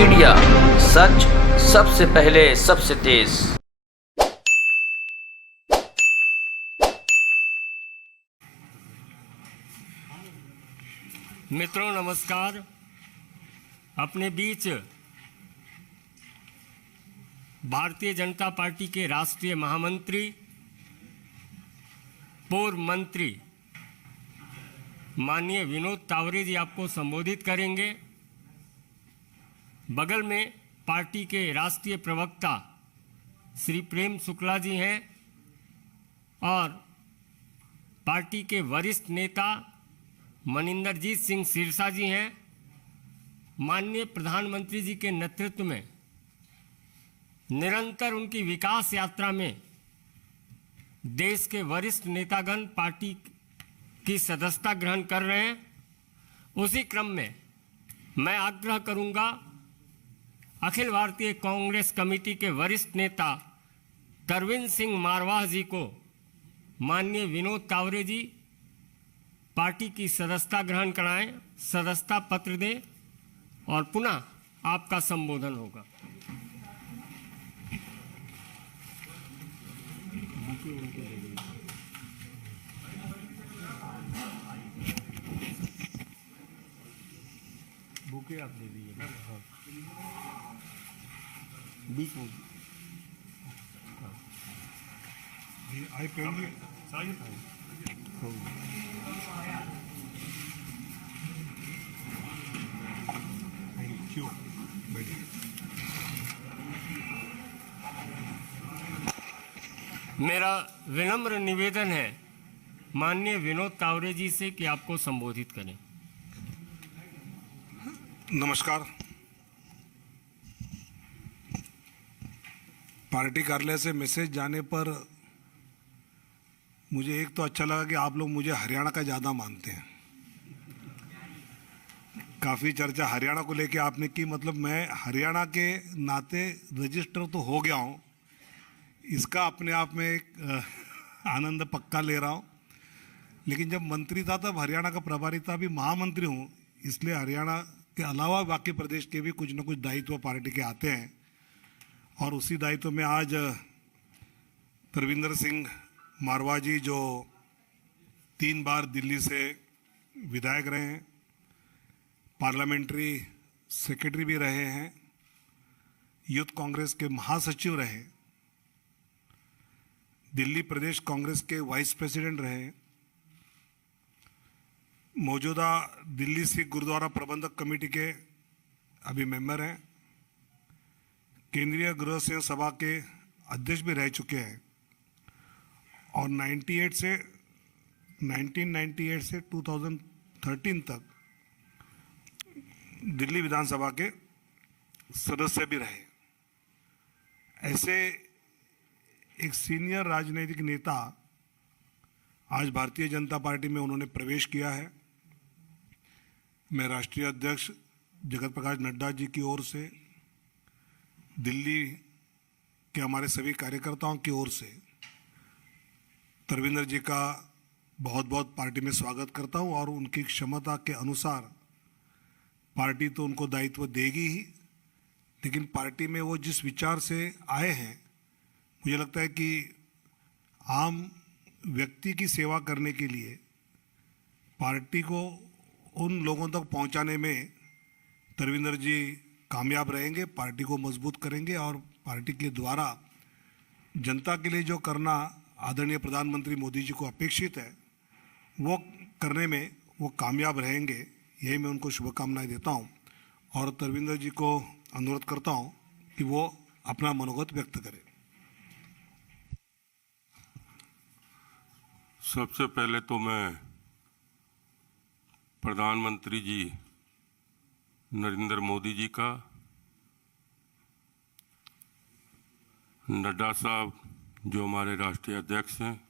Media, सच सबसे पहले सबसे तेज। मित्रों नमस्कार। अपने बीच भारतीय जनता पार्टी के राष्ट्रीय महामंत्री, पूर्व मंत्री माननीय विनोद तावरे जी आपको संबोधित करेंगे। बगल में पार्टी के राष्ट्रीय प्रवक्ता श्री प्रेम शुक्ला जी हैं और पार्टी के वरिष्ठ नेता मनिंदरजीत सिंह सिरसा जी हैं। माननीय प्रधानमंत्री जी के नेतृत्व में निरंतर उनकी विकास यात्रा में देश के वरिष्ठ नेतागण पार्टी की सदस्यता ग्रहण कर रहे हैं। उसी क्रम में मैं आग्रह करूंगा अखिल भारतीय कांग्रेस कमेटी के वरिष्ठ नेता तरविंद सिंह मारवाह जी को माननीय विनोद तावरे जी पार्टी की सदस्यता ग्रहण कराएं, सदस्यता पत्र दें और पुनः आपका संबोधन होगा। बुके आप दे दीजिए। हाँ। बीच में आई पेंगी थैंक यू। मेरा विनम्र निवेदन है माननीय विनोद तावरे जी से कि आपको संबोधित करें। नमस्कार। पार्टी कार्यालय से मैसेज जाने पर मुझे एक तो अच्छा लगा कि आप लोग मुझे हरियाणा का ज़्यादा मानते हैं। काफ़ी चर्चा हरियाणा को लेके आपने की, मतलब मैं हरियाणा के नाते रजिस्टर तो हो गया हूँ, इसका अपने आप में एक आनंद पक्का ले रहा हूँ। लेकिन जब मंत्री था तब हरियाणा का प्रभारी था, अभी महामंत्री हूँ, इसलिए हरियाणा के अलावा बाकी प्रदेश के भी कुछ न कुछ दायित्व पार्टी के आते हैं। और उसी दायित्व में आज तरविंदर सिंह मारवाह जी जो 3 बार दिल्ली से विधायक रहे हैं, पार्लियामेंट्री सेक्रेटरी भी रहे हैं, यूथ कांग्रेस के महासचिव रहे, दिल्ली प्रदेश कांग्रेस के वाइस प्रेसिडेंट रहे, मौजूदा दिल्ली सिख गुरुद्वारा प्रबंधक कमेटी के अभी मेंबर हैं, केंद्रीय गृह सेवक सभा के अध्यक्ष भी रह चुके हैं और 1998 से 2013 तक दिल्ली विधानसभा के सदस्य भी रहे। ऐसे एक सीनियर राजनीतिक नेता आज भारतीय जनता पार्टी में उन्होंने प्रवेश किया है। मैं राष्ट्रीय अध्यक्ष जगत प्रकाश नड्डा जी की ओर से, दिल्ली के हमारे सभी कार्यकर्ताओं की ओर से तरविंदर जी का बहुत बहुत पार्टी में स्वागत करता हूं और उनकी क्षमता के अनुसार पार्टी तो उनको दायित्व देगी ही, लेकिन पार्टी में वो जिस विचार से आए हैं, मुझे लगता है कि आम व्यक्ति की सेवा करने के लिए पार्टी को उन लोगों तक पहुंचाने में तरविंदर जी कामयाब रहेंगे, पार्टी को मजबूत करेंगे और पार्टी के द्वारा जनता के लिए जो करना आदरणीय प्रधानमंत्री मोदी जी को अपेक्षित है वो करने में वो कामयाब रहेंगे। यही मैं उनको शुभकामनाएं देता हूं और तरविंदर जी को अनुरोध करता हूं कि वो अपना मनोगत व्यक्त करें। सबसे पहले तो मैं प्रधानमंत्री जी नरेंद्र मोदी जी का, नड्डा साहब जो हमारे राष्ट्रीय अध्यक्ष हैं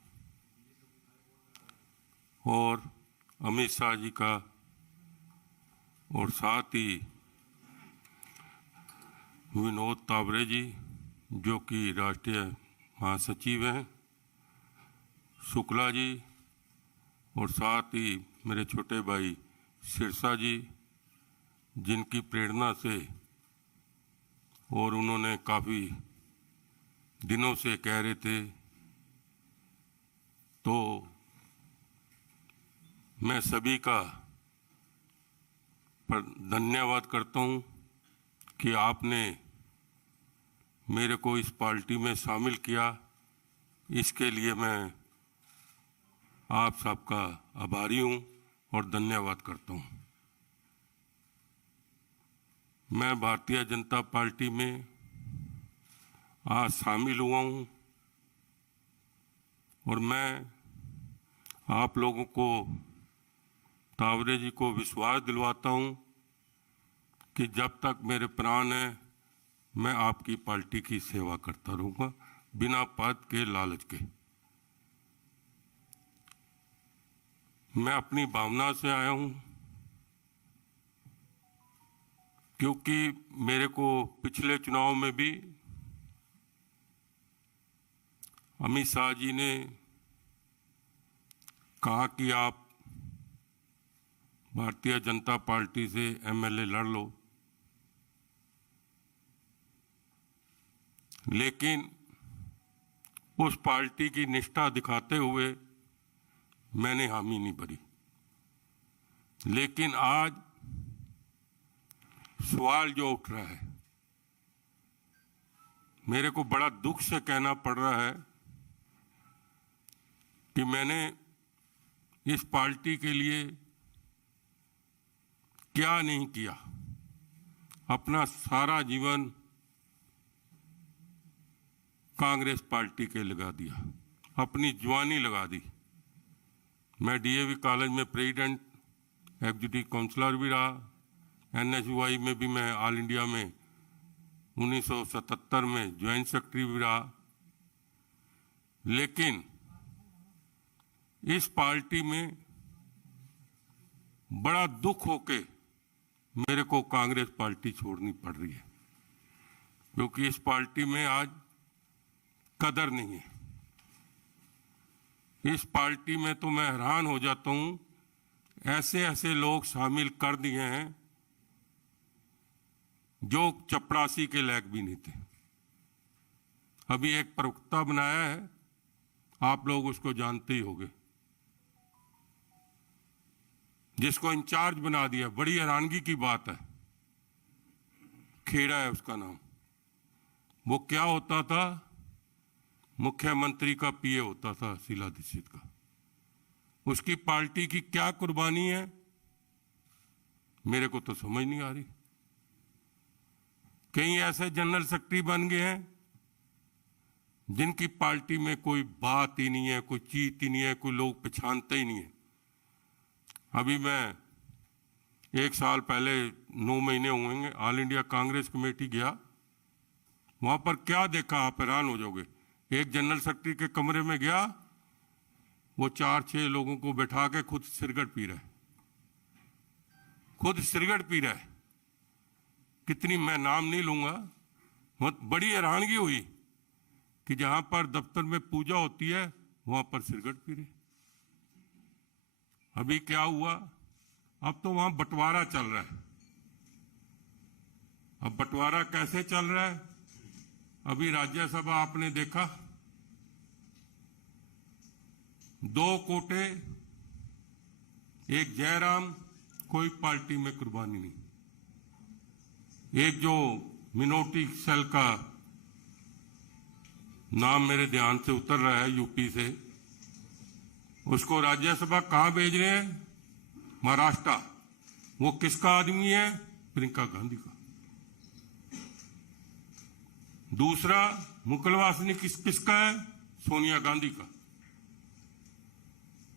और अमित शाह जी का और साथ ही विनोद तावरे जी जो कि राष्ट्रीय महासचिव हैं, शुक्ला जी और साथ ही मेरे छोटे भाई सिरसा जी जिनकी प्रेरणा से और उन्होंने काफ़ी दिनों से कह रहे थे, तो मैं सभी का धन्यवाद करता हूं कि आपने मेरे को इस पार्टी में शामिल किया। इसके लिए मैं आप सबका आभारी हूं और धन्यवाद करता हूं। मैं भारतीय जनता पार्टी में आज शामिल हुआ हूं और मैं आप लोगों को, तावरे जी को विश्वास दिलवाता हूं कि जब तक मेरे प्राण हैं मैं आपकी पार्टी की सेवा करता रहूंगा, बिना पद के लालच के। मैं अपनी भावना से आया हूं, क्योंकि मेरे को पिछले चुनाव में भी अमित शाह जी ने कहा कि आप भारतीय जनता पार्टी से एमएलए लड़ लो, लेकिन उस पार्टी की निष्ठा दिखाते हुए मैंने हामी नहीं भरी। लेकिन आज सवाल जो उठ रहा है, मेरे को बड़ा दुख से कहना पड़ रहा है कि मैंने इस पार्टी के लिए क्या नहीं किया। अपना सारा जीवन कांग्रेस पार्टी के लगा दिया, अपनी जवानी लगा दी। मैं डीएवी कॉलेज में प्रेसिडेंट एग्जीक्यूटिव काउंसलर भी रहा, एनएसयूआई में भी मैं ऑल इंडिया में 1977 में ज्वाइंट सेक्रेटरी भी रहा। लेकिन इस पार्टी में बड़ा दुख होके मेरे को कांग्रेस पार्टी छोड़नी पड़ रही है, क्योंकि इस पार्टी में आज कदर नहीं है। इस पार्टी में तो मैं हैरान हो जाता हूं, ऐसे ऐसे लोग शामिल कर दिए हैं जो चपरासी के लायक भी नहीं थे। अभी एक प्रवक्ता बनाया है, आप लोग उसको जानते ही होंगे, जिसको इंचार्ज बना दिया। बड़ी हैरानगी की बात है, खेड़ा है उसका नाम। वो क्या होता था, मुख्यमंत्री का पीए होता था शीला दीक्षित का। उसकी पार्टी की क्या कुर्बानी है मेरे को तो समझ नहीं आ रही। कई ऐसे जनरल सेक्रेटरी बन गए हैं जिनकी पार्टी में कोई बात ही नहीं है, कोई चीज ही नहीं है, कोई लोग पहचानते ही नहीं है। अभी मैं 1 साल पहले 9 महीने होंगे ऑल इंडिया कांग्रेस कमेटी गया। वहां पर क्या देखा, आप हैरान हो जाओगे। एक जनरल सेक्रेटरी के कमरे में गया, वो 4-6 लोगों को बैठा के खुद सिगरेट पी रहा है, खुद सिगरेट पी रहा है। कितनी, मैं नाम नहीं लूंगा। बहुत बड़ी हैरानगी हुई कि जहां पर दफ्तर में पूजा होती है वहां पर सिगरेट पी रहे। अभी क्या हुआ, अब तो वहां बंटवारा चल रहा है। अब बंटवारा कैसे चल रहा है, अभी राज्यसभा आपने देखा, 2 कोटे, एक जयराम, कोई पार्टी में कुर्बानी नहीं। एक जो मिनोटी सेल का नाम मेरे ध्यान से उतर रहा है यूपी से, उसको राज्यसभा कहां भेज रहे हैं, महाराष्ट्र। वो किसका आदमी है, प्रियंका गांधी का। दूसरा मुकलवासनी किसका है, सोनिया गांधी का।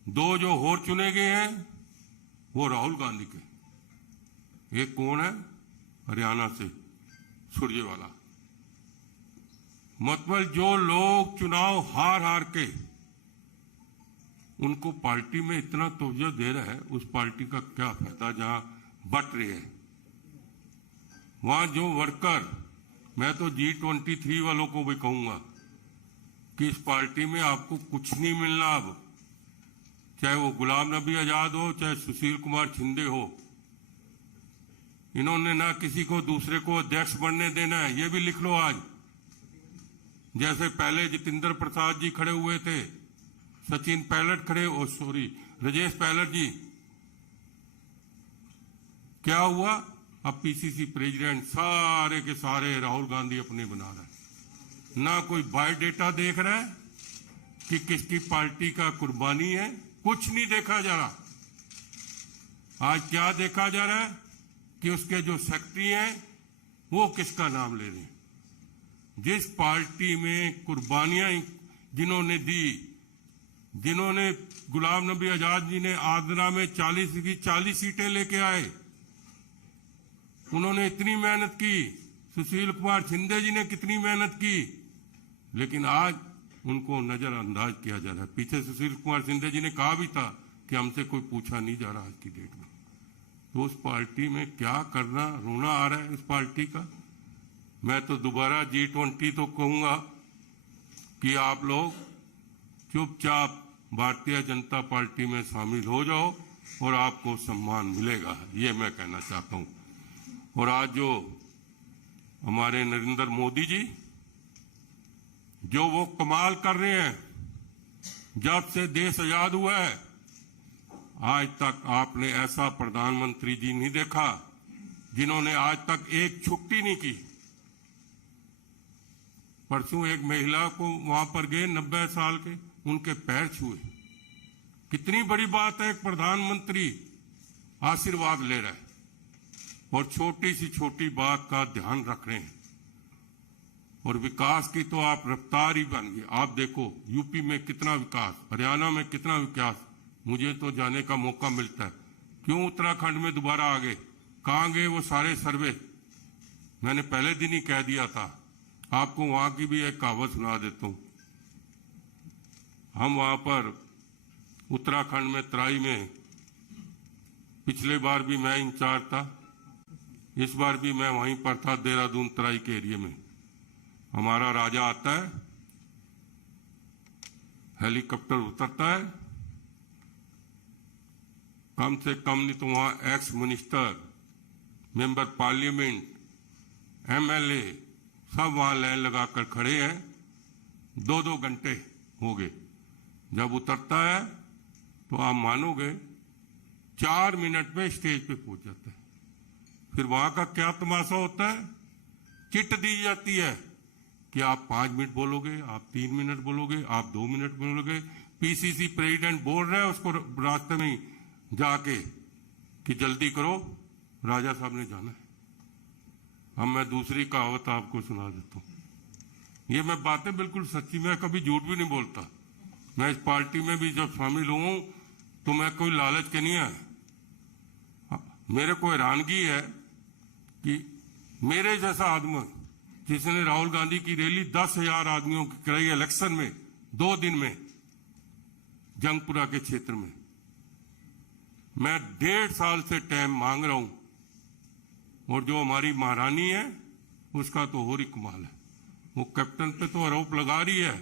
2 जो और चुने गए हैं वो राहुल गांधी के। एक कौन है, हरियाणा से सुरजेवाला। मतलब जो लोग चुनाव हार के उनको पार्टी में इतना तवज्जो दे रहा है, उस पार्टी का क्या फायदा जहां बट रही है। वहां जो वर्कर, मैं तो G23 वालों को भी कहूंगा कि इस पार्टी में आपको कुछ नहीं मिलना। अब चाहे वो गुलाम नबी आजाद हो, चाहे सुशील कुमार शिंदे हो, इन्होंने ना किसी को दूसरे को अध्यक्ष बनने देना है, ये भी लिख लो आज। जैसे पहले जितेंद्र प्रसाद जी खड़े हुए थे, सचिन पायलट खड़े, राजेश पायलट जी, क्या हुआ? अब पीसीसी प्रेसिडेंट सारे के सारे राहुल गांधी अपने बना रहा है। ना कोई बायोडेटा देख रहा है कि किसकी पार्टी का कुर्बानी है, कुछ नहीं देखा जा रहा। आज क्या देखा जा रहा है कि उसके जो सेक्रेटरी हैं वो किसका नाम ले रहे हैं। जिस पार्टी में कुर्बानियां जिन्होंने दी, जिन्होंने गुलाम नबी आजाद जी ने आगरा में 40 की 40 सीटें लेके आए, उन्होंने इतनी मेहनत की। सुशील कुमार शिंदे जी ने कितनी मेहनत की, लेकिन आज उनको नजरअंदाज किया जा रहा है। पीछे सुशील कुमार शिंदे जी ने कहा भी था कि हमसे कोई पूछा नहीं जा रहा आज की डेट में। तो उस पार्टी में क्या करना, रोना आ रहा है इस पार्टी का। मैं तो दोबारा G20 तो कहूंगा कि आप लोग चुपचाप भारतीय जनता पार्टी में शामिल हो जाओ और आपको सम्मान मिलेगा, ये मैं कहना चाहता हूं। और आज जो हमारे नरेंद्र मोदी जी जो वो कमाल कर रहे हैं, जब से देश आजाद हुआ है आज तक आपने ऐसा प्रधानमंत्री जी नहीं देखा जिन्होंने आज तक एक छुट्टी नहीं की। परसों एक महिला को वहां पर गए, 90 साल के, उनके पैर छुए। कितनी बड़ी बात है, एक प्रधानमंत्री आशीर्वाद ले रहा है और छोटी सी छोटी बात का ध्यान रख रहे हैं। और विकास की तो आप रफ्तार ही बन गई। आप देखो यूपी में कितना विकास, हरियाणा में कितना विकास, मुझे तो जाने का मौका मिलता है। क्यों उत्तराखंड में दोबारा आ गए? कहां गए वो सारे सर्वे? मैंने पहले दिन ही कह दिया था। आपको वहां की भी एक कहावत सुना देता हूं। हम वहां पर उत्तराखंड में तराई में, पिछले बार भी मैं इंचार्ज था, इस बार भी मैं वहीं पर था, देहरादून तराई के एरिया में। हमारा राजा आता है, हेलीकॉप्टर उतरता है, कम से कम नहीं तो वहां ex minister, member parliament, MLA सब वहां लाइन लगाकर खड़े हैं। 2-2 घंटे हो गए। जब उतरता है तो आप मानोगे 4 मिनट में स्टेज पे पहुंच जाता है। फिर वहां का क्या तमाशा होता है, चिट दी जाती है कि आप 5 मिनट बोलोगे, आप 3 मिनट बोलोगे, आप 2 मिनट बोलोगे। पीसीसी प्रेसिडेंट बोल रहा है उसको रास्ते में जाके कि जल्दी करो, राजा साहब ने जाना है। अब मैं दूसरी कहावत आपको सुना देता हूं। ये मैं बातें बिल्कुल सच्ची, मैं कभी झूठ भी नहीं बोलता। मैं इस पार्टी में भी जब शामिल हूं तो मैं कोई लालच के नहीं है। मेरे को हैरानगी है कि मेरे जैसा आदमी जिसने राहुल गांधी की रैली 10,000 आदमियों की कराई इलेक्शन में 2 दिन में जंगपुरा के क्षेत्र में, मैं 1.5 साल से टाइम मांग रहा हूं। और जो हमारी महारानी है उसका तो और ही कमाल है। वो कैप्टन पे तो आरोप लगा रही है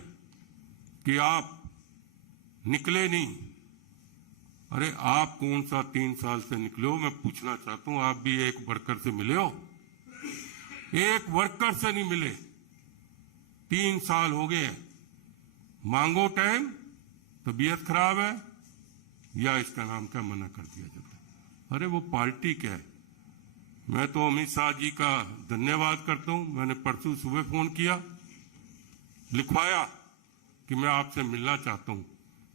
कि आप निकले नहीं। अरे आप कौन सा 3 साल से निकले हो? मैं पूछना चाहता हूं, आप भी एक वर्कर से मिले हो? एक वर्कर से नहीं मिले। 3 साल हो गए हैं। मांगो टाइम, तबीयत खराब है या इसका नाम क्या मना कर दिया जाता है। अरे वो पार्टी क्या है। मैं तो अमित शाह जी का धन्यवाद करता हूं। मैंने परसों सुबह फोन किया, लिखवाया कि मैं आपसे मिलना चाहता हूं।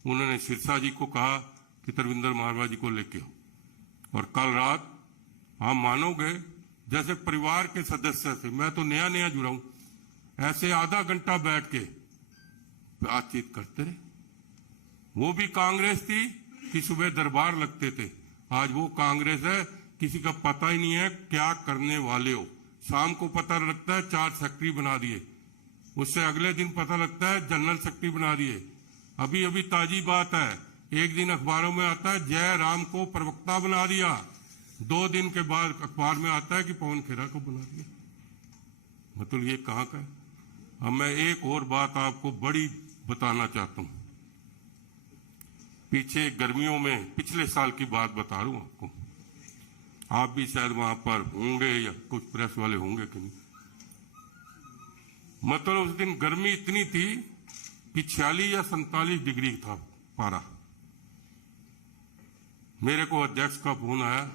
उन्होंने सिरसा जी को कहा कि तरविंदर मारवा जी को लेके आओ। और कल रात आप मानोगे जैसे परिवार के सदस्य थे, मैं तो नया नया जुड़ा हूं, ऐसे आधा घंटा बैठ के बातचीत करते रहे। वो भी कांग्रेस थी कि सुबह दरबार लगते थे, आज वो कांग्रेस है किसी का पता ही नहीं है क्या करने वाले हो। शाम को पता लगता है 4 सेक्रेटरी बना दिए, उससे अगले दिन पता लगता है जनरल सेक्रेटरी बना दिए। अभी अभी ताजी बात है, एक दिन अखबारों में आता है जय राम को प्रवक्ता बना दिया, 2 दिन के बाद अखबार में आता है कि पवन खेरा को बना दिया। मतलब ये कहां का है। अब मैं एक और बात आपको बड़ी बताना चाहता हूं। पीछे गर्मियों में पिछले साल की बात बता रहा हूं आपको। आप भी शायद वहां पर होंगे या कुछ प्रेस वाले होंगे कि नहीं। मतलब उस दिन गर्मी इतनी थी कि 46 या 47 डिग्री था पारा। मेरे को अध्यक्ष का फोन आया,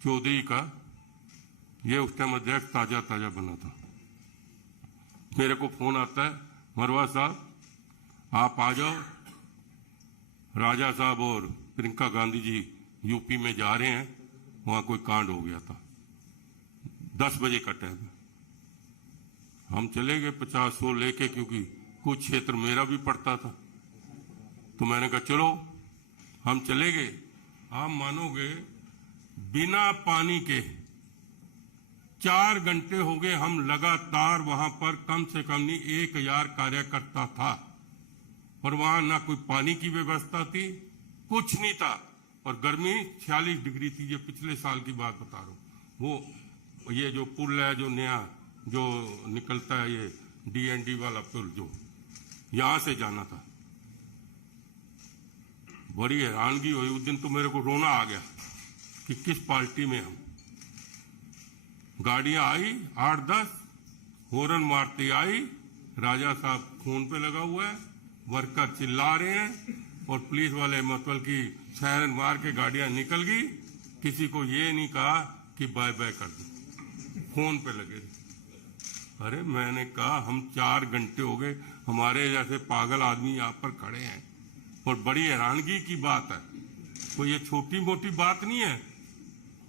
चौधरी का, ये उस टाइम अध्यक्ष ताजा ताजा बना था। मेरे को फोन आता है, मरवा साहब आप आ जाओ, राजा साहब और प्रियंका गांधी जी यूपी में जा रहे हैं, वहां कोई कांड हो गया था। 10 बजे का टाइम है। हम चले गए 50-100 लेके, क्योंकि कुछ क्षेत्र मेरा भी पड़ता था। तो मैंने कहा चलो, हम चले गए। आप मानोगे बिना पानी के 4 घंटे हो गए हम लगातार वहां पर, कम से कम नहीं 1000 कार्यकर्ता था, और वहां ना कोई पानी की व्यवस्था थी, कुछ नहीं था, और गर्मी 46 डिग्री थी। ये पिछले साल की बात बता रहा हूं। वो ये जो पुल है, जो नया जो निकलता है, ये DND वाला पुल, जो यहां से जाना था, बड़ी हैरानगी हुई उस दिन। तो मेरे को रोना आ गया कि किस पार्टी में हम। गाड़ियां आई 8-10, हॉर्न मारती आई, राजा साहब खून पे लगा हुआ है, वर्कर चिल्ला रहे हैं, और पुलिस वाले मतलब कि सायरन मार के गाड़ियां निकल गई। किसी को ये नहीं कहा कि बाय बाय कर दो, फोन पे लगे। अरे मैंने कहा हम 4 घंटे हो गए, हमारे जैसे पागल आदमी यहाँ पर खड़े हैं, और बड़ी हैरानगी की बात है, कोई ये छोटी मोटी बात नहीं है।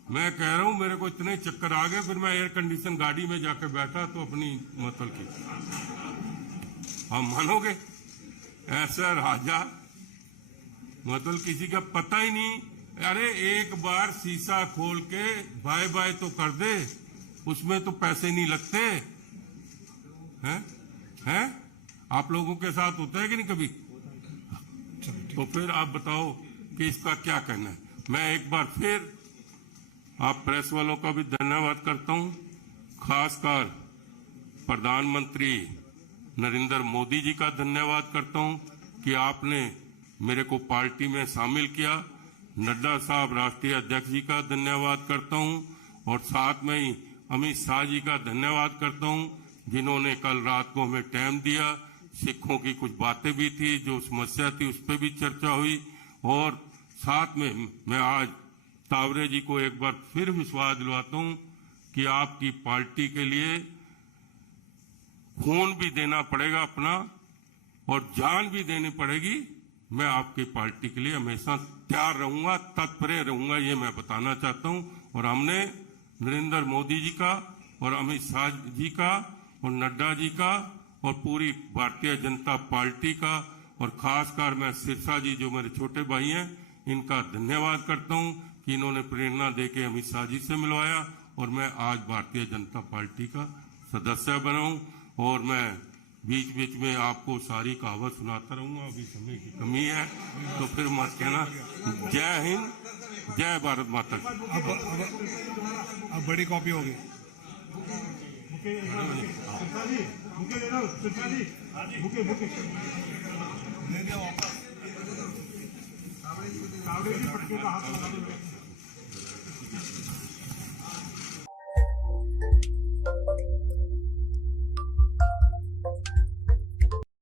मैं कह रहा हूं मेरे को इतने चक्कर आ गए, फिर मैं एयर कंडीशन गाड़ी में जाकर बैठा तो अपनी मतलब की, हम मानोगे ऐसा राजा, मतलब किसी का पता ही नहीं। अरे एक बार शीशा खोल के बाय बाय तो कर दे, उसमें तो पैसे नहीं लगते हैं? आप लोगों के साथ होता है कि नहीं कभी? तो फिर आप बताओ कि इसका क्या कहना है। मैं एक बार फिर आप प्रेस वालों का भी धन्यवाद करता हूं, खासकर प्रधानमंत्री नरेंद्र मोदी जी का धन्यवाद करता हूं कि आपने मेरे को पार्टी में शामिल किया। नड्डा साहब राष्ट्रीय अध्यक्ष जी का धन्यवाद करता हूं, और साथ में ही अमित शाह जी का धन्यवाद करता हूं, जिन्होंने कल रात को हमें टाइम दिया। सिखों की कुछ बातें भी थी, जो समस्या थी उस पर भी चर्चा हुई, और साथ में मैं आज तावरे जी को एक बार फिर विश्वास दिलवाता हूं कि आपकी पार्टी के लिए खून भी देना पड़ेगा अपना, और जान भी देनी पड़ेगी। मैं आपकी पार्टी के लिए हमेशा तैयार रहूंगा, तत्पर रहूंगा, ये मैं बताना चाहता हूं। और हमने नरेंद्र मोदी जी का और अमित शाह जी का और नड्डा जी का और पूरी भारतीय जनता पार्टी का, और खासकर मैं सिरसा जी जो मेरे छोटे भाई हैं, इनका धन्यवाद करता हूं कि इन्होंने प्रेरणा देके अमित शाह जी से मिलवाया, और मैं आज भारतीय जनता पार्टी का सदस्य बना हूं। और मैं बीच बीच में आपको सारी कहावत सुनाता रहूंगा, अभी समय की कमी है तो फिर मत कहना। जय हिंद, जय भारत माता की। अब बड़ी कॉपी होगी। दे दिया वापस।